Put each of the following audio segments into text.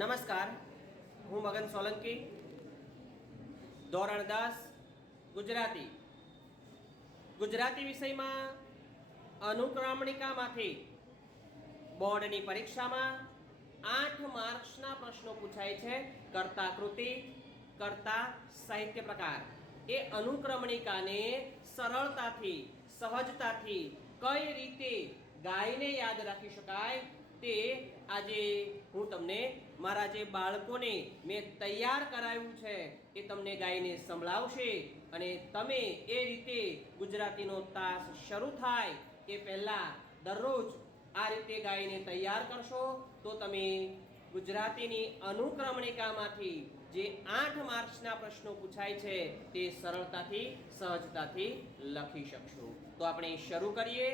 નમસ્કાર, હું મગન સોલંકી, ધોરણ દસ, ગુજરાતી. ગુજરાતી વિષયમાં અનુક્રમણિકામાંથી બોર્ડની પરીક્ષામાં આઠ માર્ક્સના પ્રશ્નો પૂછાય છે. કર્તા કૃતિ, કર્તા સાહિત્ય પ્રકાર. એ અનુક્રમણિકાને સરળતાથી, સહજતાથી કઈ રીતે ગાયને યાદ રાખી શકાય તે આજે હું તમને મારા જે બાળકોને મેં તૈયાર કરાવ્યું છે, એ તમને ગાઈને સંભળાવશે અને તમે એ રીતે ગુજરાતીનો તાસ શરૂ થાય એ પહેલાં દરરોજ આ રીતે ગાઈને તૈયાર કરશો, તો તમે ગુજરાતીની અનુક્રમણિકામાંથી જે આઠ માર્ક્સના પ્રશ્નો પૂછાય છે, તે સરળતાથી, સહજતાથી લખી શકશો. તો આપણે શરૂ કરીએ.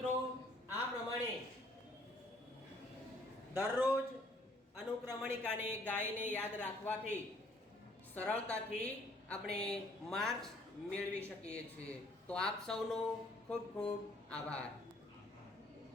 મિત્રો, આ પ્રમાણે દરરોજ અનુક્રમણિકાને ગાયને યાદ રાખવાથી સરળતાથી આપણે માર્ક્સ મેળવી શકીએ છીએ. તો આપ સૌનો ખૂબ ખૂબ આભાર.